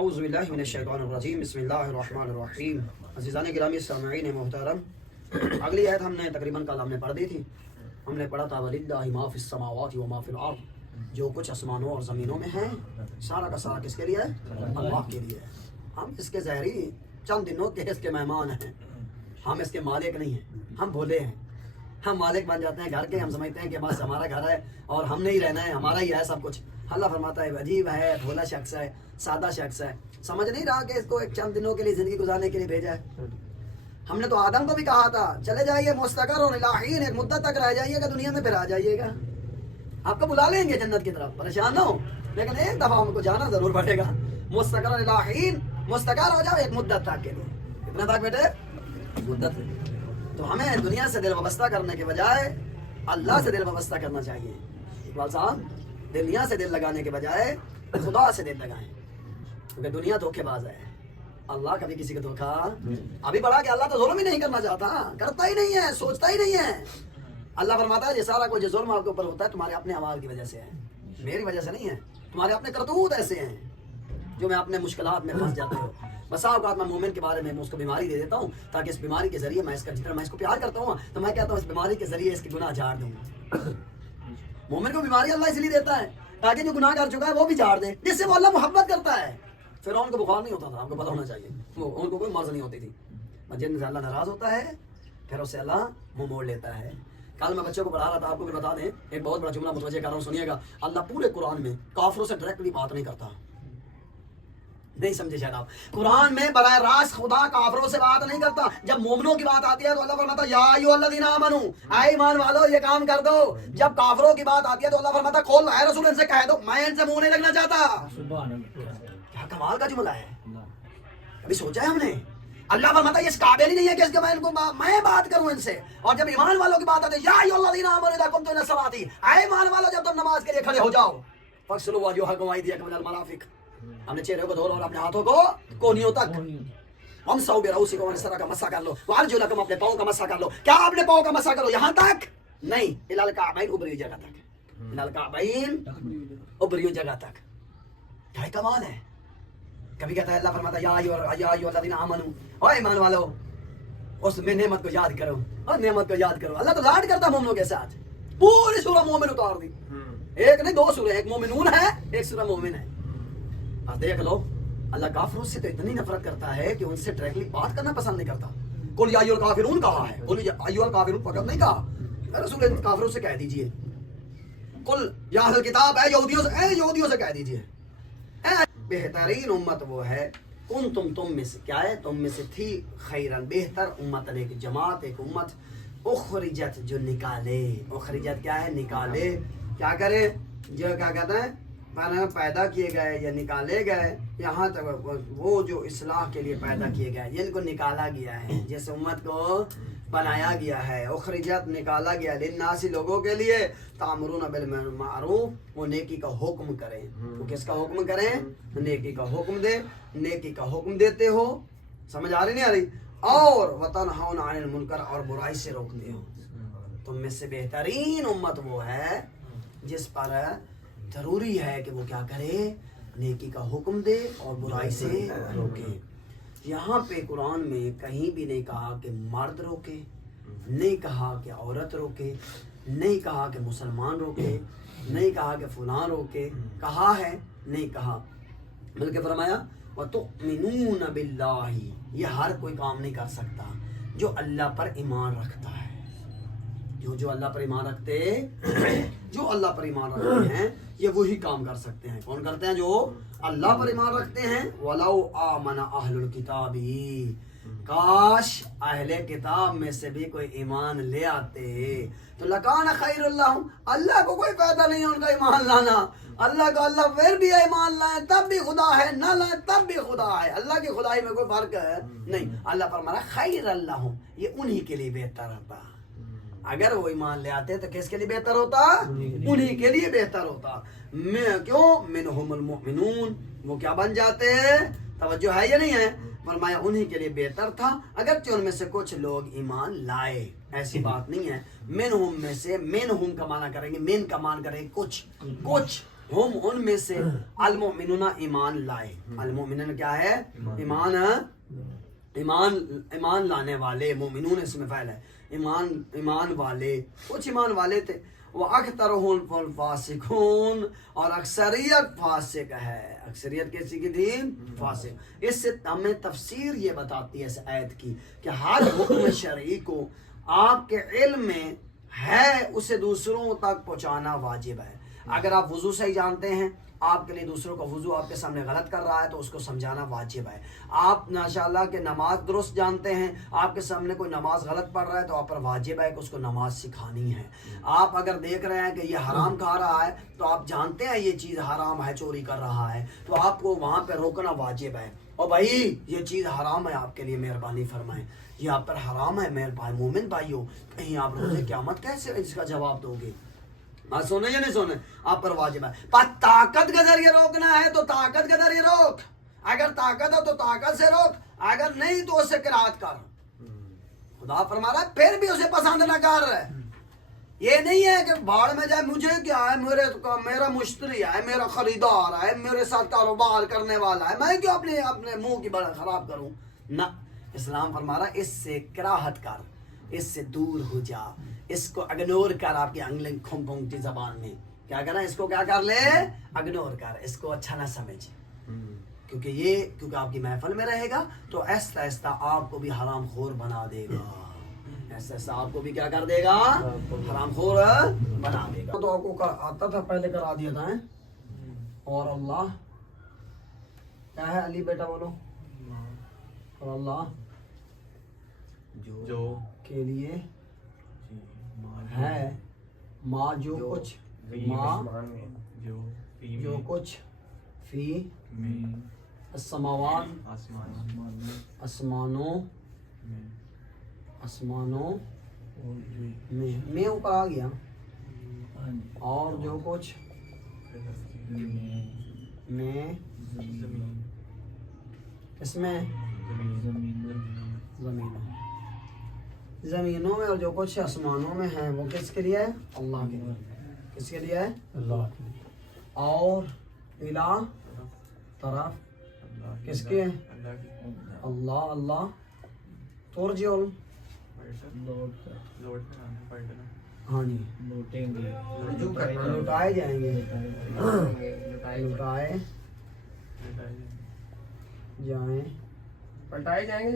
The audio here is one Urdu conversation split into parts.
اعوذ باللہ من الشیطان الرجیم بسم اللہ الرحمن الرحیم. عزیزان گرامی سامعین محترم، اگلی آیت ہم نے تقریباً کل ہم نے پڑھ دی تھی. ہم نے پڑھا تھا وَلِلَّهِ مَا فِي السَّمَاوَاتِ وَمَا فِي الْأَرْضِ، جو کچھ آسمانوں اور زمینوں میں ہیں سارا کا سارا کس کے لیے ہے؟ اللہ کے لیے. ہم اس کے ظاہری چند دنوں کے اس کے مہمان ہیں، ہم اس کے مالک نہیں ہیں. ہم بھولے ہیں، ہم مالک بن جاتے ہیں گھر کے. ہم سمجھتے ہیں کہ بس ہمارا گھر ہے اور ہم نے ہی رہنا ہے، ہمارا ہی ہے سب کچھ. اللہ فرماتا ہے عجیب ہے، بھولا شخص ہے، سادہ شخص ہے، سمجھ نہیں رہا کہ اس کو ایک چند دنوں کے لیے زندگی گزارنے کے لیے بھیجا ہے. ہم نے تو آدم کو بھی کہا تھا چلے جائیے مستقر اور الہین، ایک مدت تک رہ جائیے گا دنیا میں، پھر آ جائیے گا. آپ کو بلا لیں گے جنت کی طرف، پریشان نہ ہو، لیکن ایک دفعہ ہم کو جانا ضرور پڑے گا. مستقر الہین، مستقر ہو جاؤ ایک مدت تک کے لیے. کتنا تک بیٹے؟ مدت. تو ہمیں دنیا سے دل وابستہ کرنے کے بجائے اللہ سے دل وابستہ کرنا چاہیے. اقبال صاحب، دنیا سے دل لگانے کے بجائے خدا سے دل لگائیں، کیونکہ دنیا دھوکے باز ہے. اللہ کبھی کسی کا دھوکا ابھی بڑھا کہ اللہ تو ظلم ہی نہیں کرنا چاہتا، کرتا ہی نہیں ہے، سوچتا ہی نہیں ہے. اللہ فرماتا ہے یہ سارا کچھ ظلم آپ کے اوپر ہوتا ہے تمہارے اپنے اعمال کی وجہ سے ہے، میری وجہ سے نہیں ہے. تمہارے اپنے کرتوت ایسے ہیں جو میں اپنے مشکلات میں پھنس جاتے ہو. بسا اوقات میں مومن کے بارے میں اس کو بیماری دے دیتا ہوں تاکہ اس بیماری کے ذریعے میں اس کا جتنا میں اس کو پیار کرتا ہوں تو میں کہتا ہوں اس بیماری کے ذریعے اس کی گناہ جھاڑ دوں. مومن کو بیماری اللہ اس لیے دیتا ہے تاکہ جو گناہ کر چکا ہے وہ بھی جھاڑ دے، جس سے وہ اللہ محبت کرتا ہے. فرعون کو بخار نہیں ہوتا تھا، آپ کو پتا ہونا چاہیے، ان کو کوئی مرض نہیں ہوتی تھی. جن سے اللہ ناراض ہوتا ہے پھر اسے اللہ منہ موڑ لیتا ہے. کل میں بچوں کو پڑھا رہا تھا، آپ کو بھی بتا دیں ایک بہت بڑا جملہ متوجہ کر رہا ہوں، سنیے گا. اللہ پورے قرآن میں کافروں سے ڈائریکٹلی بات نہیں کرتا. نہیں سمجھے شاید آپ، قرآن میں براہ راست خدا کافروں سے بات نہیں کرتا. جب مومنوں کی بات آتی ہے تو اللہ فرماتا ہے یا ایھا الذین آمنوا، اے ایمان والو یہ کام کر دو. جب کافروں کی بات آتی ہے تو اللہ فرماتا ہے قل، اے رسول ان سے کہہ دو میں ان سے منہ نہیں لگنا چاہتا. سبحان اللہ، کیا کمال کا جملہ ہے. ابھی سوچا ہے ہم نے؟ اللہ فرماتا ہے اس قابل ہی نہیں ہے کہ اس کے میں ان کو میں بات کروں ان سے. اور جب ایمان والوں کی بات آتی ہے یا ایھا الذین آمنوا اذا قمتم الی الصلاۃ، اے ایمان والو جب تم نماز کے لیے کھڑے ہو جاؤ فاغسلوا وجوہکم وایدیکم الی المرافق، ہم نے چہرے کو دھو لو اور اپنے ہاتھوں کو کونیوں تک. وامسحوا برؤوسکم، اور اس طرح کا مسح کر لو. وارجلکم، اپنے پاؤں کا مسح کر لو. کیا اپنے پاؤں کا مسح کرو یہاں تک نہیں، الی الکعبین، اوپری جگہ تک. الی الکعبین، اوپری جگہ تک. کیا کمال ہے. کبھی کہتا ہے اللہ فرماتا ہے یا ایھا الذین آمنوا، او ایمان والو اس میں نعمت کو یاد کرو اور نعمت کو یاد کرو. اللہ تو لاڈ کرتا مومنوں کے ساتھ. پوری سورہ مومن اتار دی، ایک نہیں دو سورہ، ایک مومنون ہے ایک سورہ مومن ہے. دیکھ لو اللہ کافروں سے تو اتنی نفرت کرتا ہے کہ ان سے ڈائریکٹلی بات کرنا پسند نہیں کرتا. قل یا ایھا الکافرون کہا ہے، قل یا ایھا الکافرون فقط نہیں کہا. رسول کافروں سے کہہ دیجئے قل یا اہل الکتاب، اے یہودیوں سے کہہ دیجئے بہترین امت وہ ہے تم میں سے، کیا ہے تم میں سے تھی، خیرن بہتر امت، ایک جماعت ایک امت، اخرجت جو نکالے. اخرجت کیا ہے؟ نکالے. کیا کرے؟ جو کیا کہتا ہے پیدا کیے گئے یا نکالے گئے، یہاں تک وہ جو اصلاح کے لیے پیدا کیے گئے، جن کو نکالا گیا ہے، جس امت کو بنایا گیا ہے. اخرجت نکالا گیا، للناس لوگوں کے لیے، تأمرون بالمعروف، وہ نیکی کا حکم کریں. وہ کس کا حکم کریں؟ نیکی کا حکم دے، نیکی کا حکم دیتے ہو. سمجھ آ رہی نہیں آ رہی؟ اور وتنہون عن المنکر، اور برائی سے روکتے ہو. تم میں سے بہترین امت وہ ہے جس پر ضروری ہے کہ وہ کیا کرے؟ نیکی کا حکم دے اور برائی سے روکے. یہاں پہ قرآن میں کہیں بھی نہیں کہا کہ مرد روکے، نہیں کہا کہ عورت روکے، نہیں کہا کہ مسلمان روکے، نہیں کہا کہ فلاں روکے. کہا ہے؟ نہیں کہا، بلکہ فرمایا وَتُؤْمِنُونَ بِاللَّهِ، یہ ہر کوئی کام نہیں کر سکتا جو اللہ پر ایمان رکھتا ہے. جو اللہ پر ایمان رکھتے ہیں یہ وہی کام کر سکتے ہیں. کون کرتے ہیں؟ جو اللہ پر ایمان رکھتے ہیں. وَلَوْ آمَنَ أَهْلُ الْكِتَابِ، کاش اہل کتاب میں سے بھی کوئی ایمان لے آتے تو لَكَانَ خَيْرٌ لَّهُمْ، اللہ کو کوئی فائدہ نہیں ہے ان کا ایمان لانا. اللہ کا اللہ پھر بھی ایمان لائیں تب بھی خدا ہے، نہ لائیں تب بھی خدا ہے. اللہ کی خدائی میں کوئی فرق ہے نہیں. اللہ فرمایا خَيْرٌ لَّهُمْ، یہ انہی کے لیے بہتر ہوتا. اگر وہ ایمان لے آتے تو کس کے لیے بہتر ہوتا؟ انہی کے لیے بہتر ہوتا. کیوں؟ منہم المؤمنون، وہ کیا بن جاتے ہیں؟ توجہ ہے یا نہیں ہے؟ فرمایا انہی کے لیے بہتر تھا اگرچہ ان میں سے کچھ لوگ ایمان لائے. ایسی بات نہیں ہے. منہم میں سے، منہم کا معنی کریں گے، من کا معنی کریں گے کچھ، ہم ان میں سے المؤمنون ایمان لائے. المؤمنون کیا ہے؟ ایمان لانے والے. مومنون اس میں فعل ہے. ایمان والے. کچھ ایمان والے تھے. وَأَكْثَرُهُمْ الْفَاسِقُونَ اور اکثریت فاسق ہے. اکثریت کیسی کی تھی؟ فاسق. اس سے ہمیں تفسیر یہ بتاتی ہے اس آیت کی کہ ہر حکم شرعی کو آپ کے علم میں ہے اسے دوسروں تک پہنچانا واجب ہے. اگر آپ وضو صحیح جانتے ہیں، آپ کے لیے دوسروں کا وضو آپ کے سامنے غلط کر رہا ہے تو اس کو سمجھانا واجب ہے. آپ ماشاءاللہ کہ نماز درست جانتے ہیں، آپ کے سامنے کوئی نماز غلط پڑھ رہا ہے تو آپ پر واجب ہے کہ اس کو نماز سکھانی ہے. آپ اگر دیکھ رہے ہیں کہ یہ حرام کھا رہا ہے تو آپ جانتے ہیں یہ چیز حرام ہے، چوری کر رہا ہے، تو آپ کو وہاں پہ روکنا واجب ہے. اور بھائی یہ چیز حرام ہے، آپ کے لیے مہربانی فرمائیں، یہ آپ پر حرام ہے. مہربانی مومن بھائیو، کہیں آپ روزے قیامت کیسے اس کا جواب دو گے؟ سونے یا نہیں سونے؟ آپ پر واجب ہے. پر طاقت کے ذریعے روکنا ہے تو طاقت کے ذریعے روک. اگر طاقت ہے تو طاقت سے روک، اگر نہیں تو اسے قرات کر. خدا فرما رہا ہے پھر بھی اسے پسند نہ کر. یہ نہیں ہے کہ بھاڑ میں جائے، مجھے کیا ہے، میرا مشتری ہے، میرا خریدار ہے، میرے ساتھ کاروبار کرنے والا ہے، میں کیوں اپنے منہ کی بڑا خراب کروں؟ نہ، اسلام فرما رہا ہے اس سے کراہت کر، اس سے دور ہو جا، اس کو اگنور کر. آپ کی انگلنگ کھنگتی زبان میں کیا کرنا ہے؟ اس کو کیا کر لے؟ اگنور کر. اس کو اچھا نہ سمجھ، کیونکہ آپ کی محفل میں رہے گا تو ایسا ایسا آپ کو بھی حرام خور بنا دے گا. ایسا ایسا آپ کو بھی کیا کر دے گا؟ حرام خور بنا دے گا. تو آپ کو آتا تھا، پہلے کرا دیا تھا. اور اللہ کیا ہے؟ علی بیٹا بولو. اور اللہ جو کے لیے ہے ماں جو کچھ، ماں جو کچھ فی السماوات آسمانوں میں اوپر آ گیا، اور جو کچھ میں اس میں زمینوں میں، اور جو کچھ آسمانوں میں ہے وہ کس کے لیے ہے؟ اللہ کے لیے. کس کے لیے ہے؟ اللہ کے لیے. اور الہ طرف کس کے؟ اللہ ترجعون. ہاں جی، لوٹائے جائیں گے، لوٹائے جائیں، پلٹائے جائیں گے.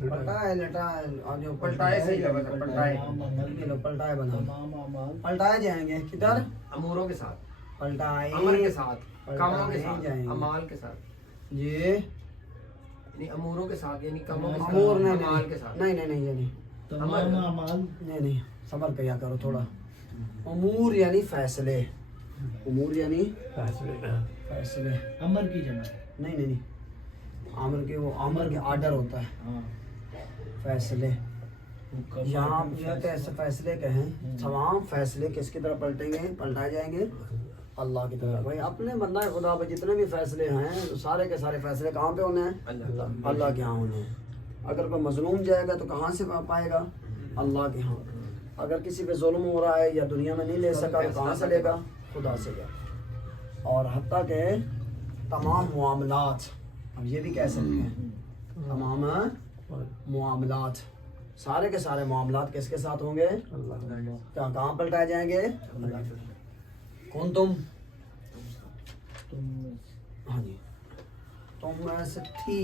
پلٹائے لٹائے، اور جو پلٹائے صحیح لفظ ہے، پلٹائے. پلٹائے بنا، پلٹائے جائیں گے. کدھر؟ اموروں کے ساتھ، پلٹائے امر کے ساتھ، کاموں کے پلٹائے ساتھ، جائیں گے. امال کے ساتھ. جی یعنی اموروں کے ساتھ، یعنی کاموں کے ساتھ، امور امال کے ساتھ. نہیں یہ نہیں. نہیں صبر کیا کرو تھوڑا. امور یعنی فیصلے. امور یعنی فیصلے. امر کی جمع ہے. نہیں عامر کے، وہ عامر کے آرڈر ہوتا ہے. فیصلے یہاں ایسے فیصلے کہیں، تمام فیصلے کس کی طرف پلٹیں گے؟ پلٹائے جائیں گے اللہ کی طرف. بھائی اپنے بندہ خدا پہ جتنے بھی فیصلے ہیں سارے کے سارے فیصلے کہاں پہ ہونے ہیں؟ اللہ کے ہاں ہونے ہیں. اگر کوئی مظلوم جائے گا تو کہاں سے پائے گا؟ اللہ کے ہاں. اگر کسی پہ ظلم ہو رہا ہے یا دنیا میں نہیں لے سکا تو کہاں سے لے گا؟ خدا سے گا. اور حتیٰ کہ تمام معاملات، اب یہ بھی کہہ سکتے ہیں تمام معاملات، سارے کے سارے معاملات کس کے ساتھ ہوں گے؟ کہاں پلٹائے جائیں گے؟ کون تم؟ ہاں جی، تم میں سے تھی.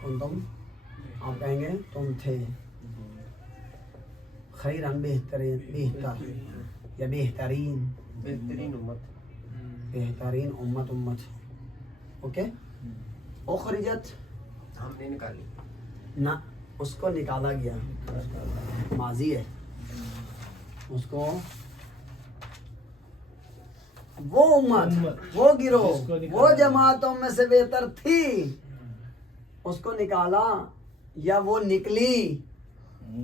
کون تم؟ آپ کہیں گے تم تھے. خیرن بہتر یا بہترین امت. اوکے. اخرجت ہم نے نکالی، نہ، اس کو نکالا گیا، ماضی ہے. اس کو وہ امت، وہ گروہ، وہ جماعتوں میں سے بہتر تھی، اس کو نکالا یا وہ نکلی.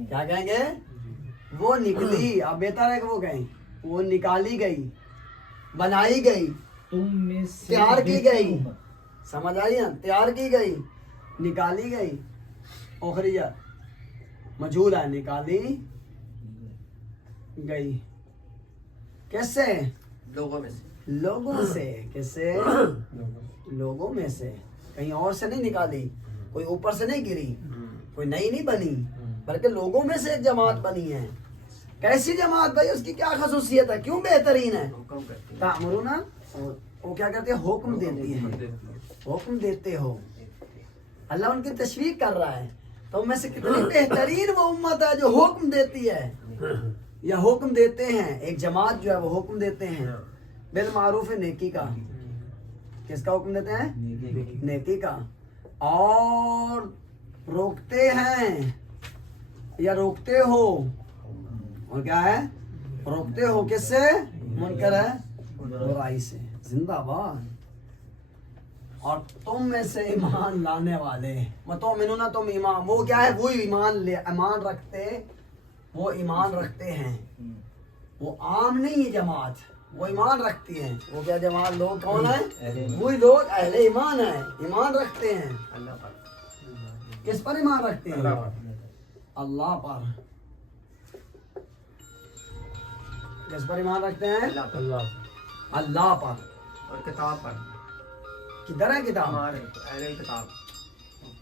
کیا کہیں گے؟ وہ نکلی. اب بہتر ہے کہ وہ کہیں وہ نکالی گئی، بنائی گئی، تم میں سے تیار کی گئی. سمجھ آئی نا؟ تیار کی گئی، نکالی گئی. اخرجت مجھول ہے، نکالی گئی. کیسے؟ لوگوں میں سے لوگوں سے، کس سے؟ لوگوں میں سے، کہیں اور سے نہیں نکالی، کوئی اوپر سے نہیں گری، کوئی نئی نہیں بنی، بلکہ لوگوں میں سے ایک جماعت بنی ہے۔ کیسی جماعت بھائی؟ اس کی کیا خصوصیت ہے، کیوں بہترین ہے؟ حکم کرتے ہیں، تعمرون، وہ کیا کرتے ہیں؟ حکم دیتی ہے، حکم دیتے ہو۔ اللہ ان کی تشویق کر رہا ہے، تو ان میں سے کتنی بہترین وہ امت ہے جو حکم دیتی ہے یا حکم دیتے ہیں۔ ایک جماعت جو ہے وہ حکم دیتے ہیں بالمعروف، نیکی کا۔ کس کا حکم دیتے ہیں؟ نیکی کا۔ اور روکتے ہیں یا روکتے ہو، اور کیا ہے؟ روکتے ہو کس سے؟ منکر ہے، برائی سے۔ زندہ باد۔ اور تم میں سے ایمان لانے والے، متؤمنون، تم ایمان، وہ کیا ہے؟ وہ ایمان رکھتے، وہ ایمان رکھتے ہیں، وہ عام نہیں ہے جماعت، وہ ایمان رکھتی ہیں۔ وہ کیا جماعت؟ لوگ کون ہیں؟ وہی لوگ اہل ایمان ہیں، ایمان رکھتے ہیں۔ اللہ پر، کس پر ایمان رکھتے ہیں؟ اللہ پر۔ کس پر ایمان رکھتے ہیں؟ اللہ پر اللہ پر۔ اور کتاب پر، کدھر ہے کتاب؟ ہمارے اہل کتاب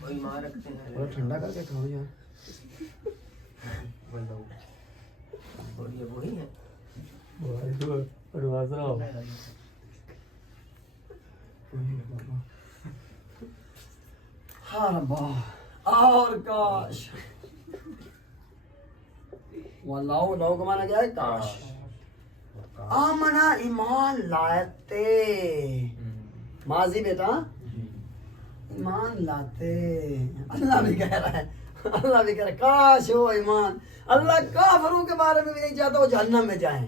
وہ ایمان رکھتے ہیں۔ تھوڑا ٹھنڈا کر کے کھاؤ یار۔ اور یہ وہی ہے ہاں ربا، اور کاش، واللہ لو کا مانا کیا ہے؟ کاش۔ آمنا، ایمان لاتے، ماضی بیٹا، ایمان لاتے۔ اللہ بھی کہہ رہا ہے، اللہ بھی کہہ رہا ہے کاش ہو ایمان۔ اللہ کافروں کے بارے میں بھی نہیں چاہتا وہ جہنم میں جائیں۔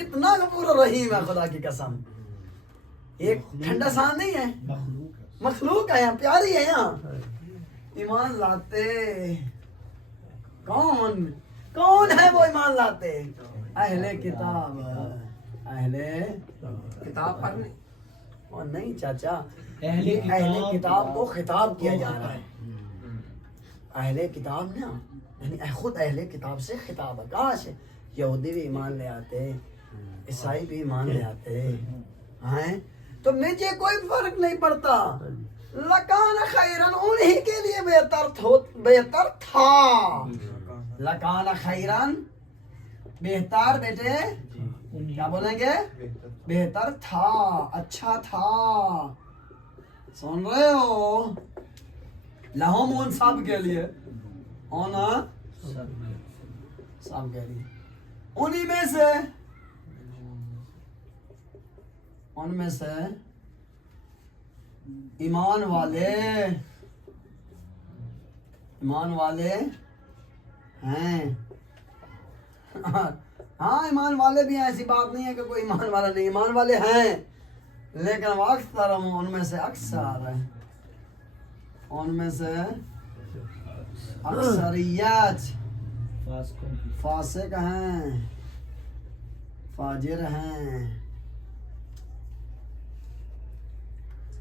اتنا غفور رحیم ہے خدا کی قسم۔ ایک ٹھنڈا سان نہیں ہے، مخلوق ہے یہاں، پیاری ہے یہاں۔ ایمان لاتے، کون ہے وہ ایمان لاتے؟ اہل کتاب، اہل کتاب پر نہیں، اور نہیں چاچا، اہل یہ اہل کتاب کتاب کو خطاب کیا جا رہا ہے۔ اہل کتاب نا، یعنی خود اہل کتاب سے خطاب ہے۔ کاش یہودی بھی ایمان لے آتے، عیسائی بھی ایمان لے آتے ہیں، تو مجھے کوئی فرق نہیں پڑتا۔ لکان خیرن، انہی کے لیے بہتر تھا۔ لکان خیرن، بہتر بیٹے، کیا بولیں گے؟ بہتر تھا، اچھا تھا۔ سن رہے ہو؟ لہم ان سب کے لیے، اونا سب کے لیے، انہی میں سے، ان میں سے ایمان والے ہیں۔ ہاں ایمان والے بھی ہیں، ایسی بات نہیں ہے کہ کوئی ایمان والا نہیں، ایمان والے ہیں، لیکن اکثرهم، ان میں سے اکثر ہیں، ان میں سے اکثریت فاسق ہیں، فاجر ہیں۔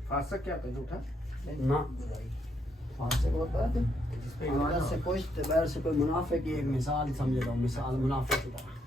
فاسق کیا تو جھوٹا نہ، فاسق ہوتا ہے جس پہ ایمان اندر سے کچھ، باہر سے کوئی منافق کی ایک مثال سمجھ لو، مثال منافق کی طرح۔